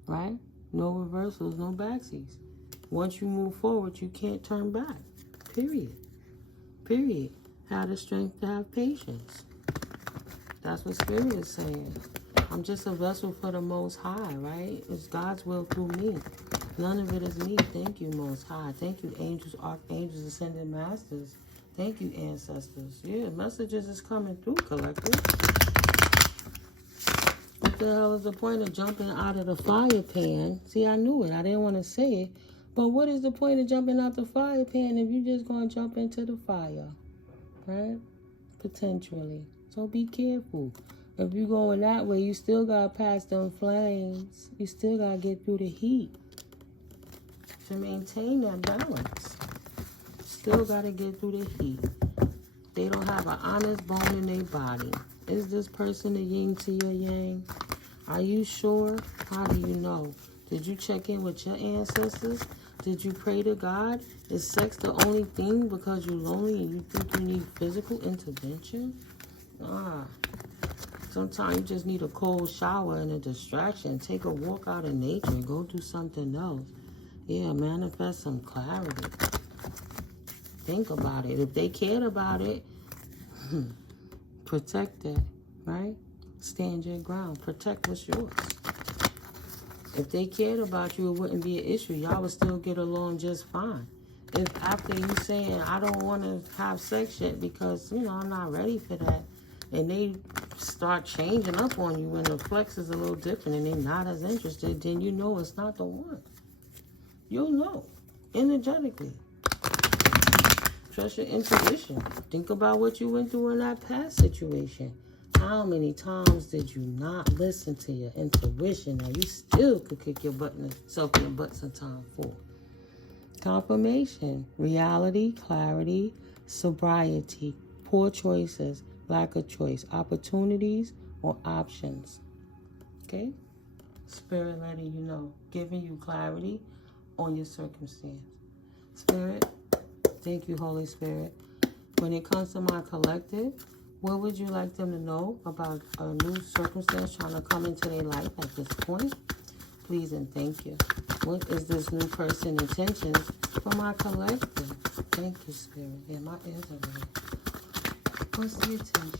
right? No reversals, no backseats. Once you move forward, you can't turn back. Period. Period. Have the strength to have patience. That's what Spirit is saying. I'm just a vessel for the Most High, right? It's God's will through me. None of it is me. Thank you, Most High. Thank you, angels, archangels, ascended masters. Thank you, ancestors. Yeah, messages is coming through, collective. What the hell is the point of jumping out of the fire pan? See, I knew it. I didn't want to say it. But what is the point of jumping out the fire pan if you're just going to jump into the fire? Right? Potentially. So be careful. If you're going that way, you still got to pass them flames. You still got to get through the heat to maintain that balance. Still got to get through the heat. They don't have an honest bone in their body. Is this person a yin to your yang? Are you sure? How do you know? Did you check in with your ancestors? Did you pray to God? Is sex the only thing because you're lonely and you think you need physical intervention? Sometimes you just need a cold shower and a distraction. Take a walk out in nature and go do something else. Yeah, manifest some clarity. Think about it. If they cared about it, protect it, right? Stand your ground. Protect what's yours. If they cared about you, it wouldn't be an issue. Y'all would still get along just fine. If after you saying, I don't want to have sex yet because, I'm not ready for that, and they start changing up on you when the flex is a little different and they're not as interested, then you know it's not the one. You'll know energetically. Trust your intuition. Think about what you went through in that past situation. How many times did you not listen to your intuition that you still could kick yourself in the butt sometime for? Confirmation, reality, clarity, sobriety, poor choices, lack of choice, opportunities or options. Okay? Spirit letting you know, giving you clarity on your circumstance. Spirit, thank you, Holy Spirit. When it comes to my collective, what would you like them to know about a new circumstance trying to come into their life at this point? Please and thank you. What is this new person intentions for my collective? Thank you, Spirit. Yeah, my ears are ready. What's the attention?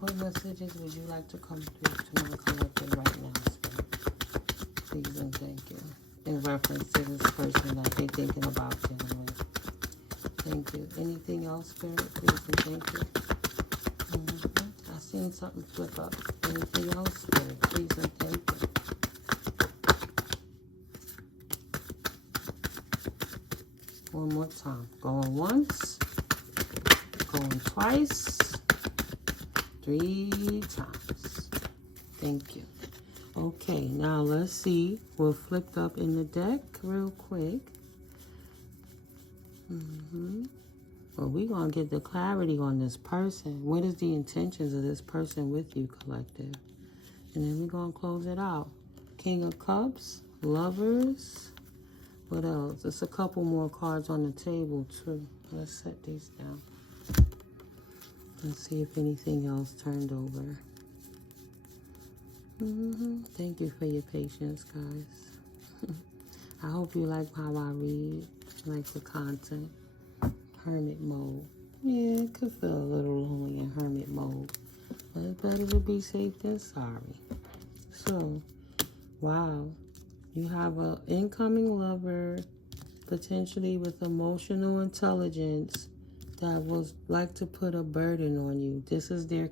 What messages would you like to come through to my collective right now, Spirit? Please and thank you. In reference to this person that they're thinking about dealing with. Thank you. Anything else, Spirit? Please and thank you. I seen something flip up. Anything else, Spirit? Please and thank you. One more time. Going once. Going twice. 3 times. Thank you. Okay, now let's see. We're flipped up in the deck real quick. Well, we're going to get the clarity on this person. What is the intentions of this person with you, collective? And then we're going to close it out. King of Cups, Lovers. What else? There's a couple more cards on the table, too. Let's set these down. Let's see if anything else turned over. Thank you for your patience, guys. I hope you like how I read, like the content. Hermit mode. Yeah, it could feel a little lonely in hermit mode. But it's better to be safe than sorry. So, wow. You have an incoming lover, potentially with emotional intelligence, that would like to put a burden on you. This is their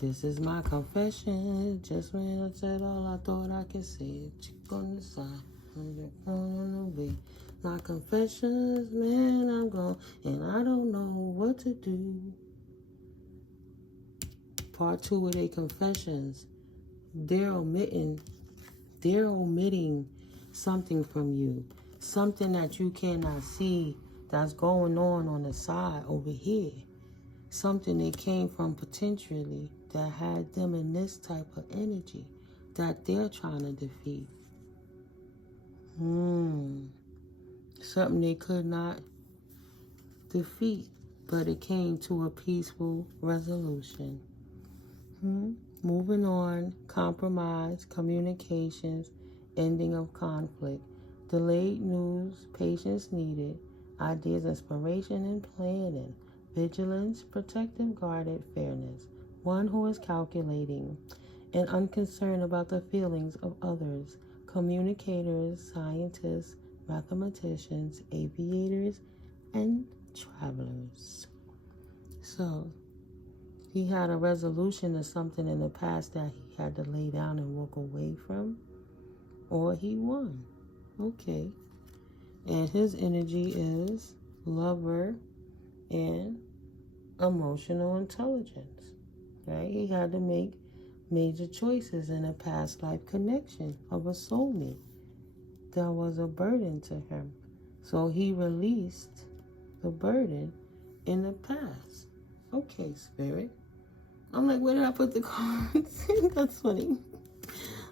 this is my confession. Just when I said all I thought I could say, chick on the side, on the way. My confessions, man, I'm gone, and I don't know what to do. Part 2 of their confessions. They're omitting something from you, something that you cannot see that's going on the side over here, something that came from potentially that had them in this type of energy that they're trying to defeat. Something they could not defeat, but it came to a peaceful resolution. Moving on, compromise, communications, ending of conflict, delayed news, patience needed, ideas, inspiration, and planning, vigilance, protective, guarded, fairness, one who is calculating and unconcerned about the feelings of others, communicators, scientists, mathematicians, aviators, and travelers. So, he had a resolution to something in the past that he had to lay down and walk away from, or he won. Okay. And his energy is lover and emotional intelligence, right? He had to make major choices in a past life connection of a soulmate that was a burden to him. So he released the burden in the past. Okay, Spirit. I'm like, where did I put the cards? That's funny.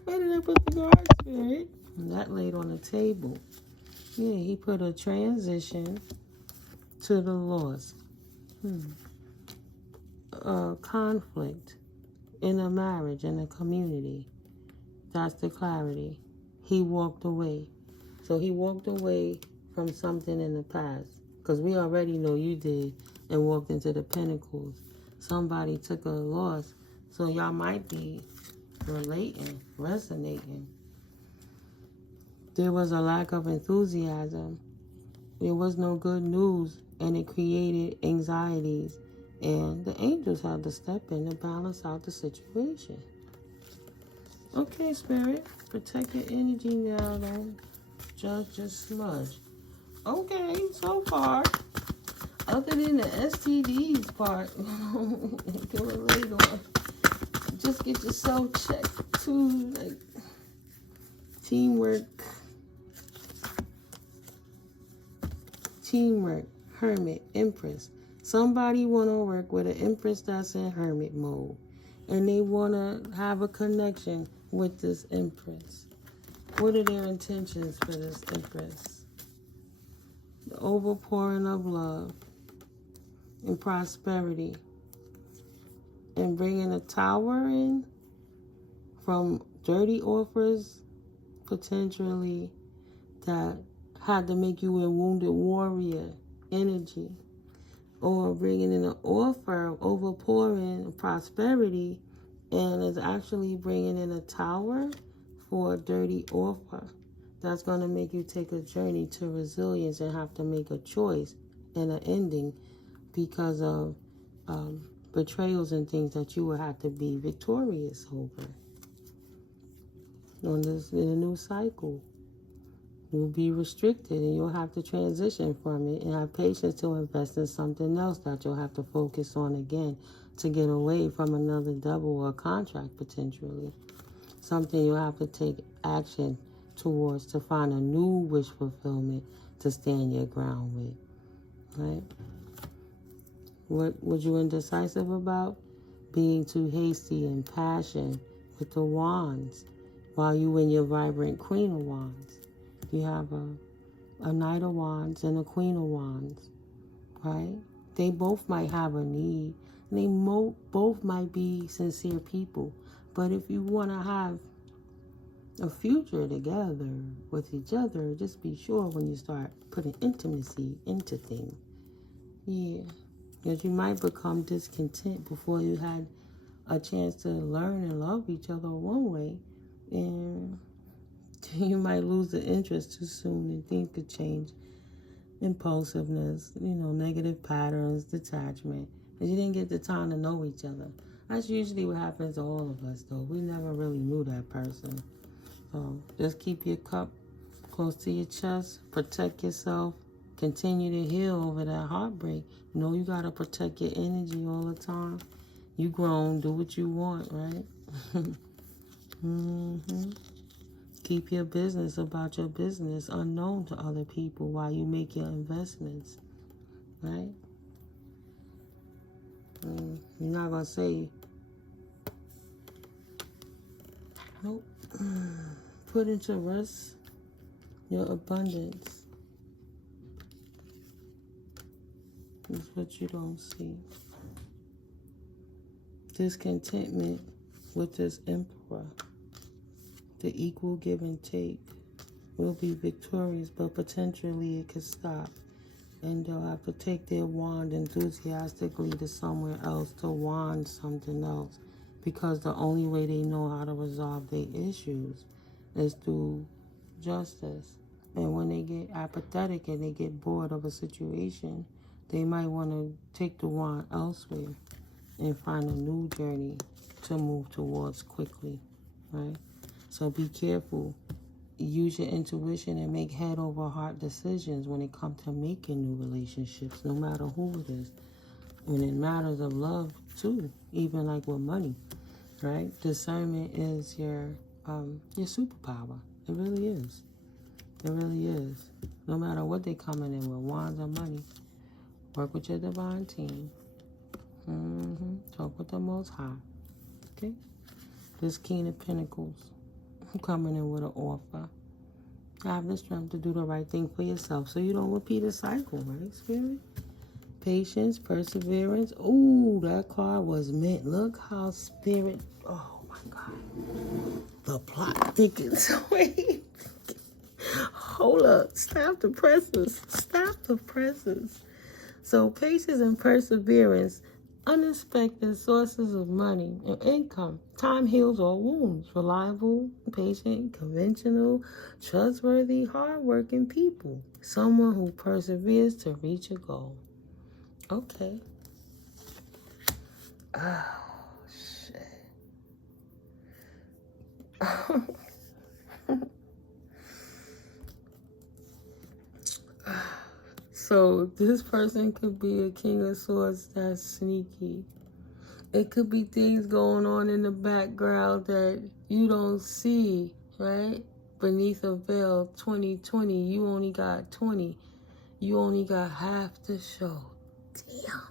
Where did I put the cards, Spirit? And that laid on the table. Yeah, he put a transition to the loss. Conflict in a marriage, in a community. That's the clarity. He walked away. So he walked away from something in the past. Because we already know you did and walked into the Pentacles. Somebody took a loss. So y'all might be relating, resonating. There was a lack of enthusiasm. There was no good news, and it created anxieties. And the angels had to step in to balance out the situation. Okay, Spirit, protect your energy now. Don't just smudge. Okay, so far, other than the STDs part, feel it later on. Just get yourself checked too, like teamwork, Hermit, Empress, Somebody want to work with an Empress that's in hermit mode. And they want to have a connection with this Empress. What are their intentions for this Empress? The overpouring of love and prosperity. And bringing a tower in from dirty offers, potentially, that had to make you a wounded warrior energy. Or bringing in an offer of overpouring prosperity and is actually bringing in a tower for a dirty offer. That's going to make you take a journey to resilience and have to make a choice and an ending because of betrayals and things that you will have to be victorious over. In a new cycle. You'll be restricted and you'll have to transition from it and have patience to invest in something else that you'll have to focus on again to get away from another double or contract potentially. Something you'll have to take action towards to find a new wish fulfillment to stand your ground with. Right? What was you indecisive about? Being too hasty and passion with the wands while you in your vibrant Queen of Wands. You have a Knight of Wands and a Queen of Wands, right? They both might have a need. They both might be sincere people. But if you want to have a future together with each other, just be sure when you start putting intimacy into things. Yeah, because you might become discontent before you had a chance to learn and love each other one way. And you might lose the interest too soon and things could change. Impulsiveness, negative patterns, detachment. Because you didn't get the time to know each other. That's usually what happens to all of us, though. We never really knew that person. So just keep your cup close to your chest. Protect yourself. Continue to heal over that heartbreak. You got to protect your energy all the time. You grown. Do what you want, right? Keep your business about your business unknown to other people while you make your investments, right? You're not going to say, nope. Put into rest your abundance. Is what you don't see. Discontentment with this emperor. The equal give and take will be victorious, but potentially it could stop. And they'll have to take their wand enthusiastically to somewhere else to wand something else. Because the only way they know how to resolve their issues is through justice. And when they get apathetic and they get bored of a situation, they might want to take the wand elsewhere and find a new journey to move towards quickly, right? So be careful. Use your intuition and make head over heart decisions when it comes to making new relationships, no matter who it is. When it matters of love, too, even like with money, right? Discernment is your superpower. It really is. It really is. No matter what they coming in with, wands or money, work with your divine team. Talk with the Most High. Okay? This King of Pentacles. Coming in with an offer. Have the strength to do the right thing for yourself so you don't repeat a cycle, right, Spirit? Patience, perseverance. Ooh, that card was meant. Look how Spirit, oh my God. The plot thickens. Wait. Hold up. Stop the presses. Stop the presses. So patience and perseverance. Unexpected sources of money and income. Time heals all wounds. Reliable, patient, conventional, trustworthy, hardworking people. Someone who perseveres to reach a goal. Okay. Oh, shit. So this person could be a King of Swords that's sneaky. It could be things going on in the background that you don't see, right? Beneath a veil, 2020, you only got 20. You only got half the show. Damn.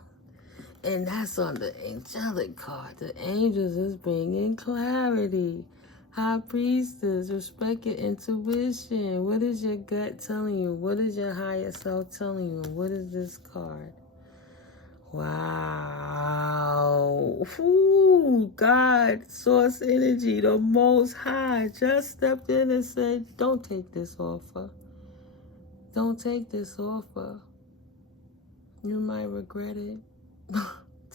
And that's on the angelic card. The angels is bringing clarity. High priestess, respect your intuition. What is your gut telling you? What is your higher self telling you? What is this card? Wow. Ooh, God, source energy, the most high, just stepped in and said, don't take this offer. Don't take this offer. You might regret it.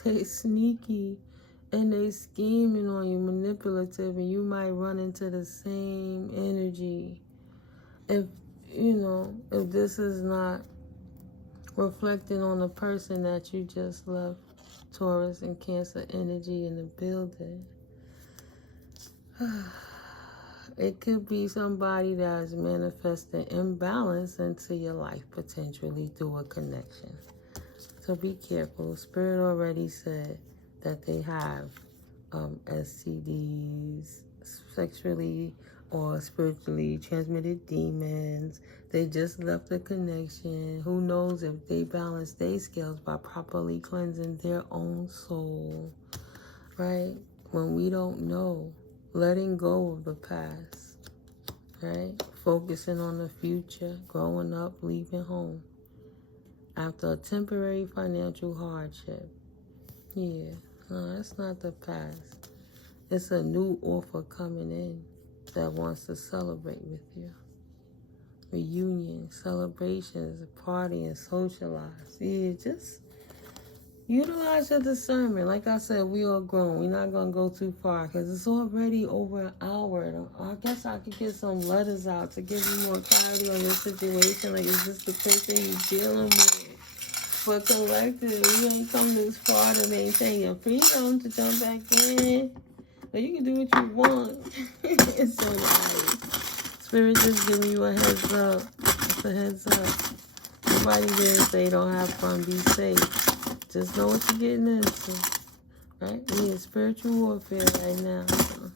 They sneaky and they scheming on you, manipulative, and you might run into the same energy. If, if this is not reflecting on the person that you just left, Taurus and Cancer energy in the building. It could be somebody that is manifesting imbalance into your life potentially through a connection. So be careful. Spirit already said that they have STDs, sexually or spiritually transmitted demons. They just left the connection. Who knows if they balance their scales by properly cleansing their own soul, right? When we don't know, letting go of the past, right? Focusing on the future, growing up, leaving home. After a temporary financial hardship. Yeah, no, that's not the past. It's a new offer coming in that wants to celebrate with you. Reunion, celebrations, party, and socialize. Yeah, just utilize your discernment. Like I said, we all grown. We're not going to go too far because it's already over an hour. I guess I could get some letters out to give you more clarity on your situation. Like, is this the person you're dealing with? But collective, we ain't come this far to maintain your freedom to jump back in. But you can do what you want. It's so nice. Spirit just giving you a heads up. It's a heads up. Nobody there say don't have fun, be safe. Just know what you're getting into. Right? We in spiritual warfare right now. So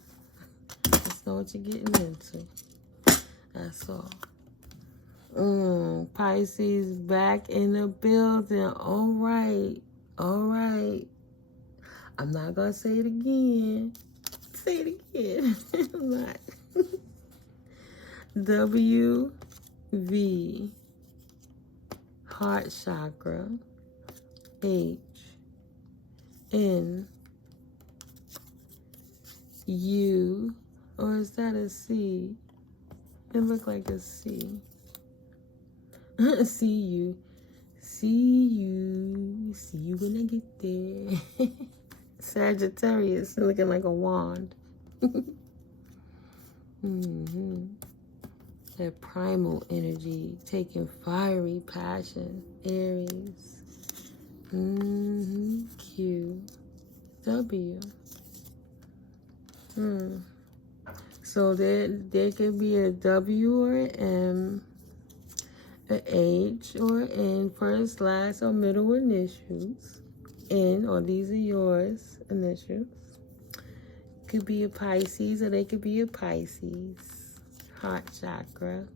just know what you're getting into. That's all. Pisces back in the building. All right. I'm not going to say it again. Say it again. I'm not. W-V. Heart chakra. H-N-U. Or is that a C? It looked like a C. See you when I get there. Sagittarius looking like a wand. That primal energy, taking fiery passion. Aries. Q. W. So there could be a W or an M, an H or an N, first, last, or middle initials. N, or these are yours initials. Could be a Pisces, or they could be a Pisces. Heart chakra.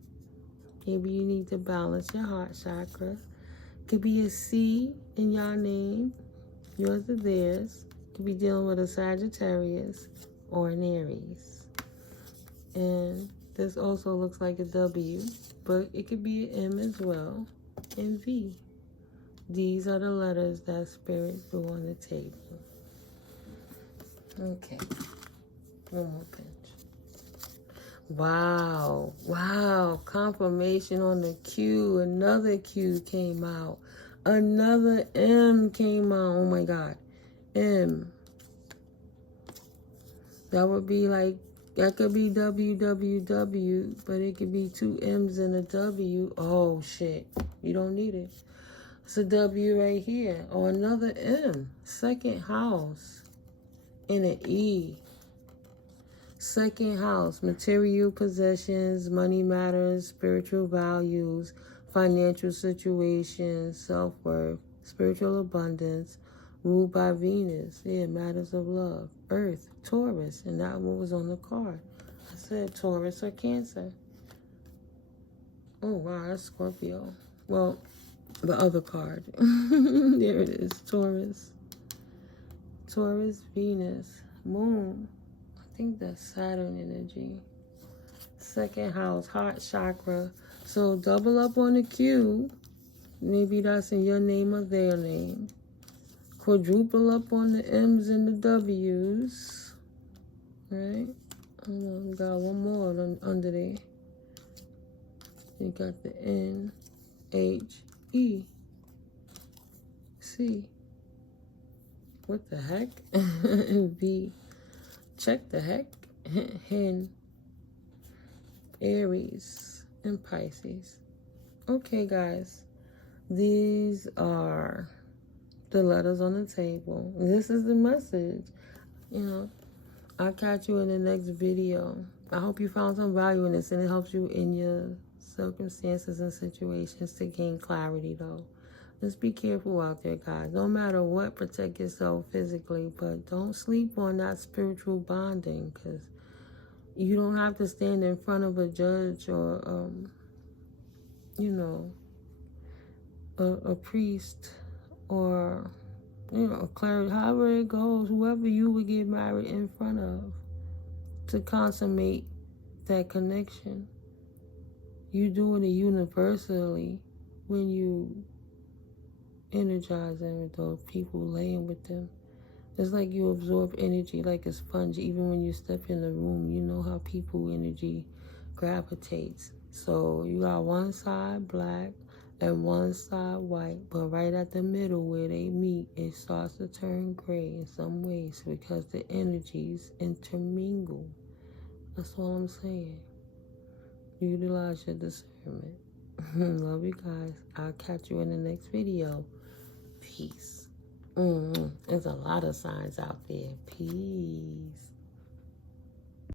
Maybe you need to balance your heart chakra. Could be a C in your name. Yours or theirs. Could be dealing with a Sagittarius or an Aries. And this also looks like a W, but it could be an M as well, and V. These are the letters that Spirit threw on the table. Okay. One more pinch. Wow. Confirmation on the Q. Another Q came out. Another M came out. Oh my God. M. That would be like, that could be WWW, but it could be two M's and a W. Oh shit. You don't need it. It's a W right here. Or another M. Second house. And an E. Second house. Material possessions, money matters, spiritual values, financial situations, self-worth, spiritual abundance, ruled by Venus. Yeah, matters of love. Earth, Taurus, and that one was on the card. I said Taurus or Cancer. Oh, wow, that's Scorpio. Well, the other card. There it is, Taurus. Taurus, Venus, Moon. I think that's Saturn energy. Second house, heart chakra. So double up on the Q. Maybe that's in your name or their name. Quadruple up on the M's and the W's. Right? Got one more under there. You got the N, H, E, C. What the heck? And V. Check the heck. Hen. Aries and Pisces. Okay, guys. These are the letters on the table. This is the message. You know, I'll catch you in the next video. I hope you found some value in this and it helps you in your circumstances and situations to gain clarity, though. Just be careful out there, guys. No matter what, protect yourself physically, but don't sleep on that spiritual bonding, because you don't have to stand in front of a judge or, you know, a priest or, you know, a cleric, however it goes, whoever you would get married in front of to consummate that connection. You doing it universally when you energizing with those people, laying with them. It's like you absorb energy like a sponge. Even when you step in the room, you know how people energy gravitates. So you got one side black and one side white, but right at the middle where they meet, it starts to turn gray in some ways because the energies intermingle. That's all I'm saying. Utilize your discernment. Love you guys. I'll catch you in the next video. Peace. There's a lot of signs out there. Peace.